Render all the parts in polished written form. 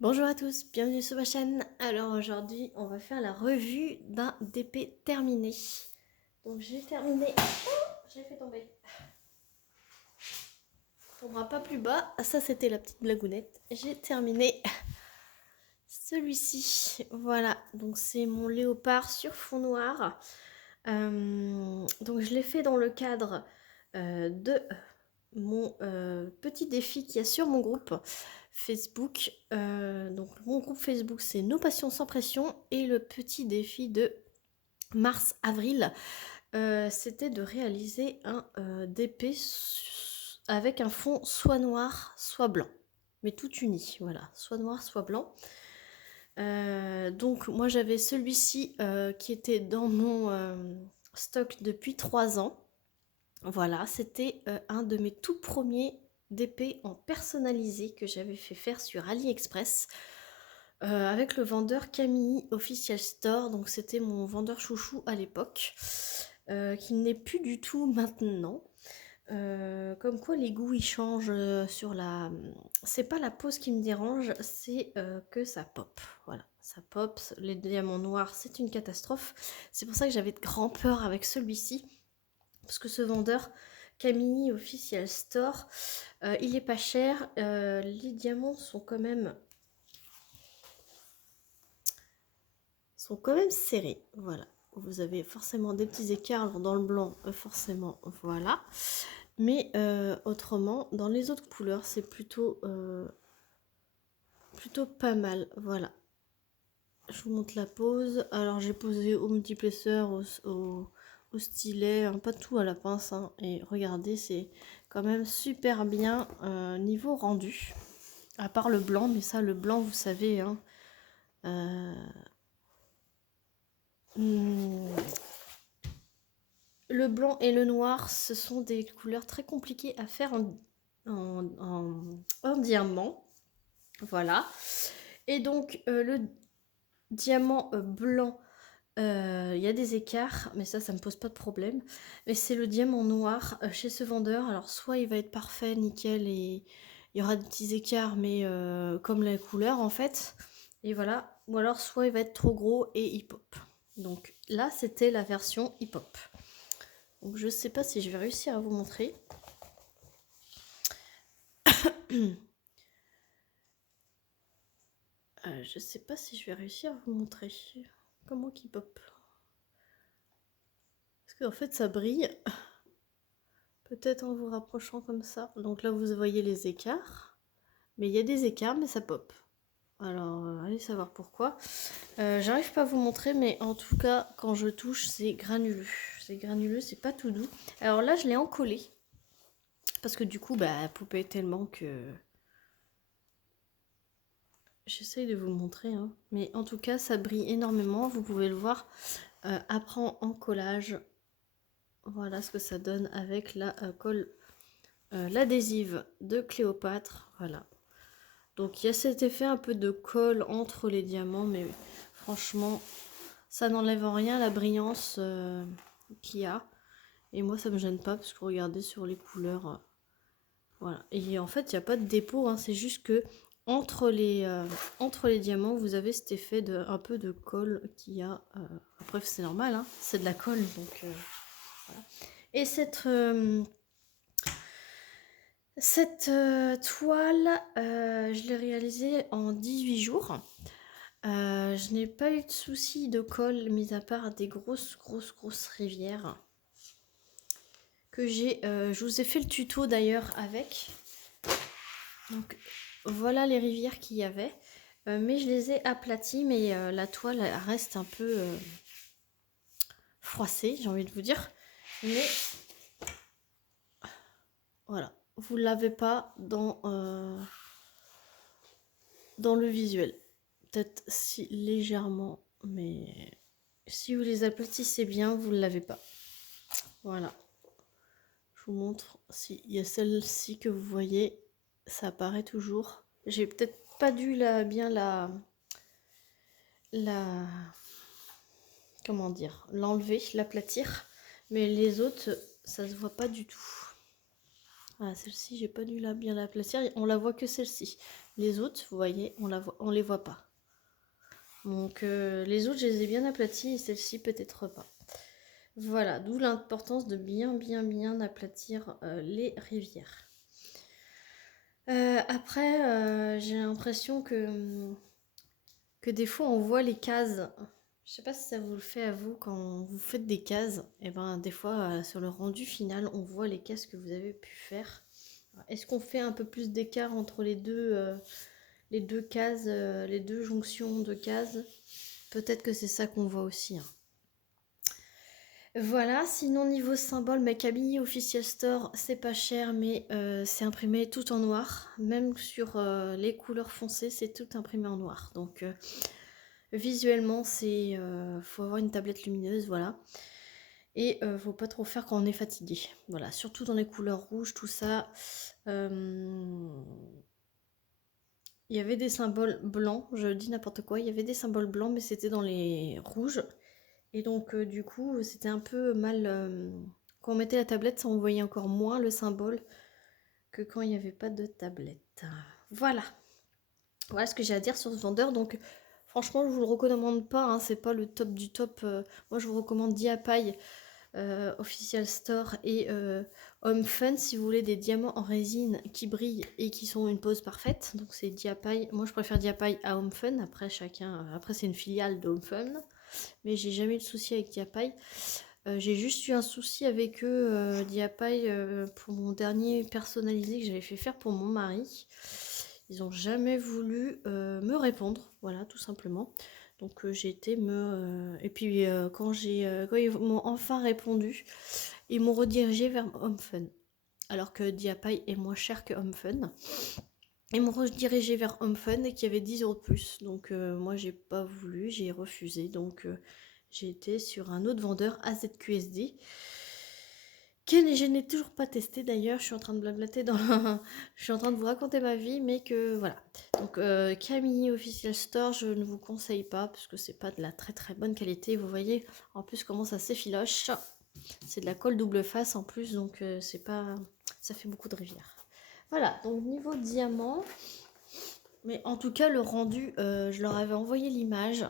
Bonjour à tous, bienvenue sur ma chaîne. Alors aujourd'hui, on va faire la revue d'un DP terminé. Donc j'ai terminé. Oh, j'ai fait tomber. On tombera pas plus bas. Ça c'était la petite blagounette. J'ai terminé celui-ci. Voilà, donc c'est mon léopard sur fond noir. Donc je l'ai fait dans le cadre de mon petit défi qu'il y a sur mon groupe Facebook. Donc mon groupe Facebook c'est Nos Passions sans pression et le petit défi de mars-avril c'était de réaliser un DP avec un fond soit noir soit blanc, mais tout uni, voilà, soit noir soit blanc. Donc moi j'avais celui-ci qui était dans mon stock depuis 3 ans. Voilà, c'était un de mes tout premiers DP en personnalisé que j'avais fait faire sur AliExpress avec le vendeur Camille Official Store. Donc c'était mon vendeur chouchou à l'époque, qui n'est plus du tout maintenant. Comme quoi les goûts ils changent sur la... C'est pas la pose qui me dérange, c'est que ça pop. Voilà, ça pop. Les diamants noirs, c'est une catastrophe. C'est pour ça que j'avais de grand peur avec celui-ci. Parce que ce vendeur, Camille Official Store, il est pas cher. Les diamants sont quand même serrés. Voilà. Vous avez forcément des petits écarts. Alors dans le blanc, forcément, voilà. Mais autrement, dans les autres couleurs, c'est plutôt pas mal. Voilà. Je vous montre la pose. Alors j'ai posé au multiplesseur, au stylet, hein, pas tout à la pince. Hein, et regardez, c'est quand même super bien niveau rendu. À part le blanc, mais ça, le blanc, vous savez, hein, le blanc et le noir, ce sont des couleurs très compliquées à faire en diamant. Voilà. Et donc, le diamant blanc, il y a des écarts, mais ça me pose pas de problème. Mais c'est le diamant noir chez ce vendeur. Alors, soit il va être parfait, nickel, et il y aura des petits écarts, mais comme la couleur, en fait. Et voilà. Ou alors, soit il va être trop gros et hip-hop. Donc là, c'était la version hip-hop. Donc je sais pas si je vais réussir à vous montrer. Je sais pas si je vais réussir à vous montrer comment qu'il pop. Parce qu'en fait ça brille. Peut-être en vous rapprochant comme ça. Donc là vous voyez les écarts. Mais il y a des écarts mais ça pop. Alors allez savoir pourquoi. J'arrive pas à vous montrer mais en tout cas quand je touche c'est granuleux. C'est granuleux, c'est pas tout doux. Alors là je l'ai encollé. Parce que du coup bah poupée tellement que... J'essaye de vous montrer, hein. Mais en tout cas, ça brille énormément. Vous pouvez le voir après en collage. Voilà ce que ça donne avec la colle, l'adhésive de Cléopâtre. Voilà. Donc il y a cet effet un peu de colle entre les diamants, mais franchement, ça n'enlève en rien la brillance qu'il y a. Et moi, ça me gêne pas parce que regardez sur les couleurs. Voilà. Et en fait, il n'y a pas de dépôt, hein, c'est juste que entre les diamants, vous avez cet effet de un peu de colle qu'il y a. Après, c'est normal, hein, c'est de la colle, donc voilà. Et cette toile, je l'ai réalisée en 18 jours. Je n'ai pas eu de soucis de colle, mis à part des grosses rivières que j'ai. Je vous ai fait le tuto d'ailleurs avec. Donc voilà les rivières qu'il y avait. Mais je les ai aplaties, mais la toile elle reste un peu froissée, j'ai envie de vous dire. Mais voilà, vous ne l'avez pas dans le visuel. Peut-être si légèrement, mais si vous les aplatissez bien, vous ne l'avez pas. Voilà. Je vous montre s'il y a celle-ci que vous voyez, ça apparaît toujours. J'ai peut-être pas dû bien comment dire, l'enlever, l'aplatir, mais les autres ça se voit pas du tout. Ah, celle-ci j'ai pas dû bien l'aplatir, on la voit que celle-ci, Les autres, vous voyez, on les voit pas. Donc les autres, je les ai bien aplatis et celle-ci peut-être pas. Voilà, d'où l'importance de bien aplatir les rivières. Après, j'ai l'impression que des fois on voit les cases. Je sais pas si ça vous le fait à vous quand vous faites des cases. Et ben des fois sur le rendu final, on voit les cases que vous avez pu faire. Est-ce qu'on fait un peu plus d'écart entre les deux cases, les deux jonctions de cases? Peut-être que c'est ça qu'on voit aussi, hein. Voilà, sinon niveau symbole, Maccabi Official Store, c'est pas cher, mais c'est imprimé tout en noir. Même sur les couleurs foncées, c'est tout imprimé en noir. Donc visuellement, faut avoir une tablette lumineuse, voilà. Et faut pas trop faire quand on est fatigué. Voilà, surtout dans les couleurs rouges, tout ça. Il y avait des symboles blancs, je dis n'importe quoi, il y avait des symboles blancs, mais c'était dans les rouges. Et donc, du coup, c'était un peu mal. Quand on mettait la tablette, on voyait encore moins le symbole que quand il n'y avait pas de tablette. Voilà. Voilà ce que j'ai à dire sur ce vendeur. Donc, franchement, je vous le recommande pas, hein, c'est pas le top du top. Moi, je vous recommande Diapaille, Official Store et Home Fun si vous voulez des diamants en résine qui brillent et qui sont une pose parfaite. Donc, c'est Diapaille. Moi, je préfère Diapaille à Home Fun. Après, après c'est une filiale de Home Fun. Mais j'ai jamais eu de souci avec Diapaille. J'ai juste eu un souci avec eux, Diapaille, pour mon dernier personnalisé que j'avais fait faire pour mon mari. Ils ont jamais voulu me répondre, voilà, tout simplement. Donc j'ai été et puis quand ils m'ont enfin répondu, ils m'ont redirigé vers Home Fun. Alors que Diapaille est moins cher que Home Fun. Ils m'ont redirigé vers Home Fun et qu'il y avait 10 € de plus. Donc moi j'ai pas voulu, j'ai refusé. Donc j'ai été sur un autre vendeur, AZQSD, que je n'ai toujours pas testé d'ailleurs. Je suis en train de blablater je suis en train de vous raconter ma vie, mais que voilà. Donc Camille Official Store, je ne vous conseille pas parce que c'est pas de la très très bonne qualité. Vous voyez en plus comment ça s'effiloche. C'est de la colle double face en plus, donc c'est pas. Ça fait beaucoup de rivières. Voilà, donc niveau diamant. Mais en tout cas, le rendu, je leur avais envoyé l'image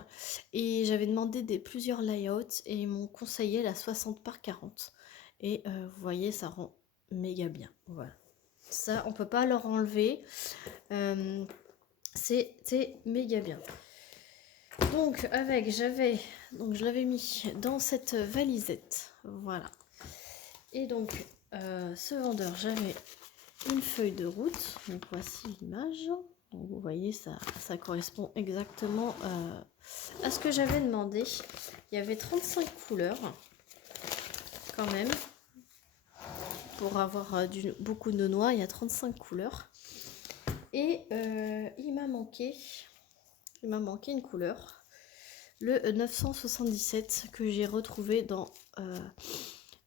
et j'avais demandé plusieurs layouts et ils m'ont conseillé la 60 par 40. Et vous voyez, ça rend méga bien. Voilà. Ça, on peut pas leur enlever. C'était méga bien. Donc, je l'avais mis dans cette valisette. Voilà. Et donc, ce vendeur, j'avais une feuille de route. Donc, voici l'image. Donc, vous voyez, ça correspond exactement à ce que j'avais demandé. Il y avait 35 couleurs, quand même. Pour avoir beaucoup de noix, il y a 35 couleurs. Et il m'a manqué une couleur. Le 977 que j'ai retrouvé dans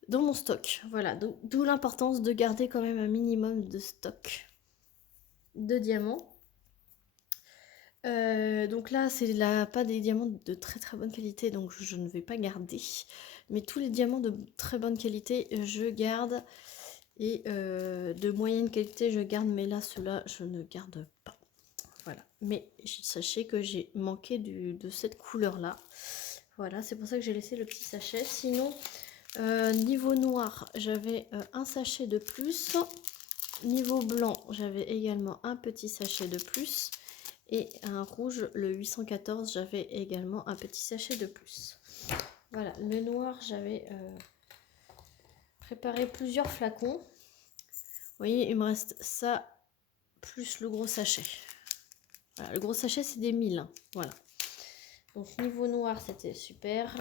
mon stock. Voilà, d'où l'importance de garder quand même un minimum de stock de diamants. Donc là, c'est pas des diamants de très très bonne qualité, donc je ne vais pas garder. Mais tous les diamants de très bonne qualité, je garde. Et de moyenne qualité, je garde. Mais là, ceux-là, je ne garde pas. Voilà. Mais sachez que j'ai manqué de cette couleur-là. Voilà, c'est pour ça que j'ai laissé le petit sachet. Sinon, niveau noir, j'avais un sachet de plus. Niveau blanc, j'avais également un petit sachet de plus. Et un rouge, le 814, j'avais également un petit sachet de plus. Voilà, le noir, j'avais préparé plusieurs flacons. Vous voyez, il me reste ça, plus le gros sachet. Voilà, le gros sachet, c'est des 1000. Hein. Voilà. Donc, niveau noir, c'était super.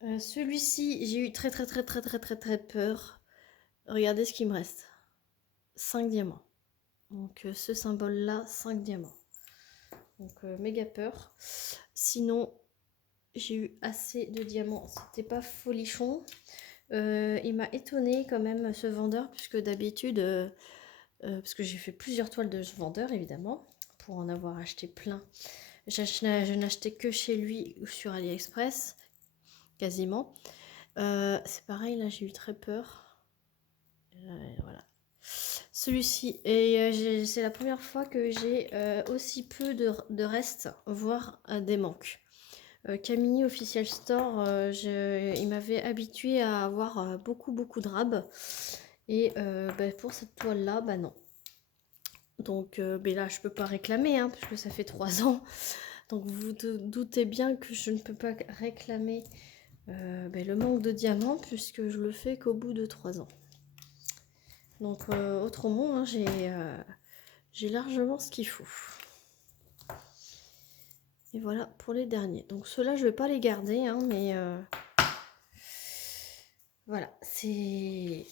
Celui-ci, j'ai eu très peur. Regardez ce qu'il me reste. 5 diamants. Donc, ce symbole-là, 5 diamants. Donc, méga peur. Sinon, j'ai eu assez de diamants. C'était pas folichon. Il m'a étonné quand même, ce vendeur, puisque d'habitude, parce que j'ai fait plusieurs toiles de ce vendeur, évidemment, pour en avoir acheté plein. Je n'achetais que chez lui ou sur AliExpress, quasiment. C'est pareil, là, j'ai eu très peur. Voilà. celui-ci. Et c'est la première fois que j'ai aussi peu de restes, voire des manques. Camini Official Store, il m'avait habitué à avoir beaucoup de rabes. Et bah, pour cette toile là, bah non. Donc mais là je peux pas réclamer hein, parce que ça fait 3 ans. Donc vous vous doutez bien que je ne peux pas réclamer bah, le manque de diamants puisque je le fais qu'au bout de 3 ans. Donc autrement hein, j'ai largement ce qu'il faut. Et voilà pour les derniers. Donc ceux-là je vais pas les garder hein, mais voilà, c'est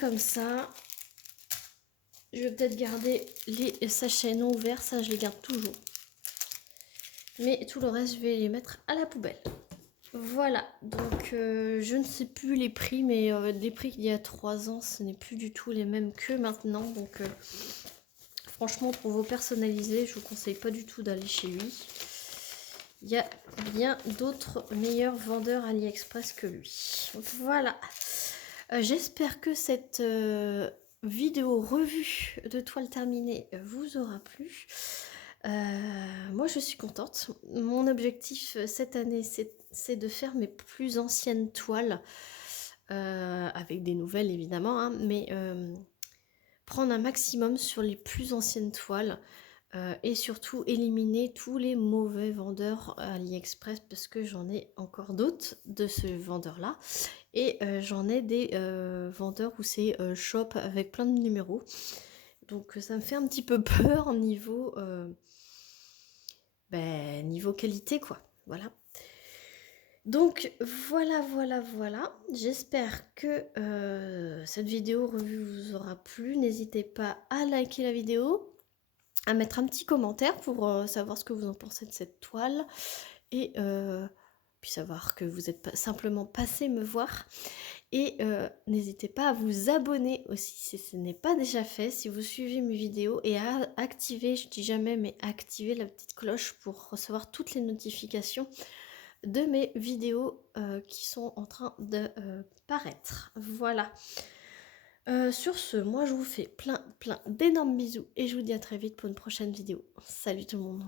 comme ça. Je vais peut-être garder les sachets non ouverts, ça je les garde toujours. Mais tout le reste, je vais les mettre à la poubelle. Voilà, donc je ne sais plus les prix, mais des prix qu'il y a 3 ans, ce n'est plus du tout les mêmes que maintenant. Donc franchement, pour vos personnalisés, je vous conseille pas du tout d'aller chez lui. Il y a bien d'autres meilleurs vendeurs AliExpress que lui. Voilà. J'espère que cette vidéo revue de toile terminée vous aura plu. Moi je suis contente. Mon objectif cette année c'est de faire mes plus anciennes toiles avec des nouvelles évidemment hein, mais prendre un maximum sur les plus anciennes toiles et surtout éliminer tous les mauvais vendeurs AliExpress parce que j'en ai encore d'autres de ce vendeur là et j'en ai des vendeurs où c'est shop avec plein de numéros, donc ça me fait un petit peu peur niveau niveau qualité quoi, voilà. Donc voilà, j'espère que cette vidéo revue vous aura plu. N'hésitez pas à liker la vidéo, à mettre un petit commentaire pour savoir ce que vous en pensez de cette toile et puis savoir que vous êtes simplement passé me voir. Et n'hésitez pas à vous abonner aussi si ce n'est pas déjà fait, si vous suivez mes vidéos, et à activer, je dis jamais, mais activer la petite cloche pour recevoir toutes les notifications de mes vidéos qui sont en train de paraître. Voilà. Sur ce, moi je vous fais plein d'énormes bisous et je vous dis à très vite pour une prochaine vidéo. Salut tout le monde.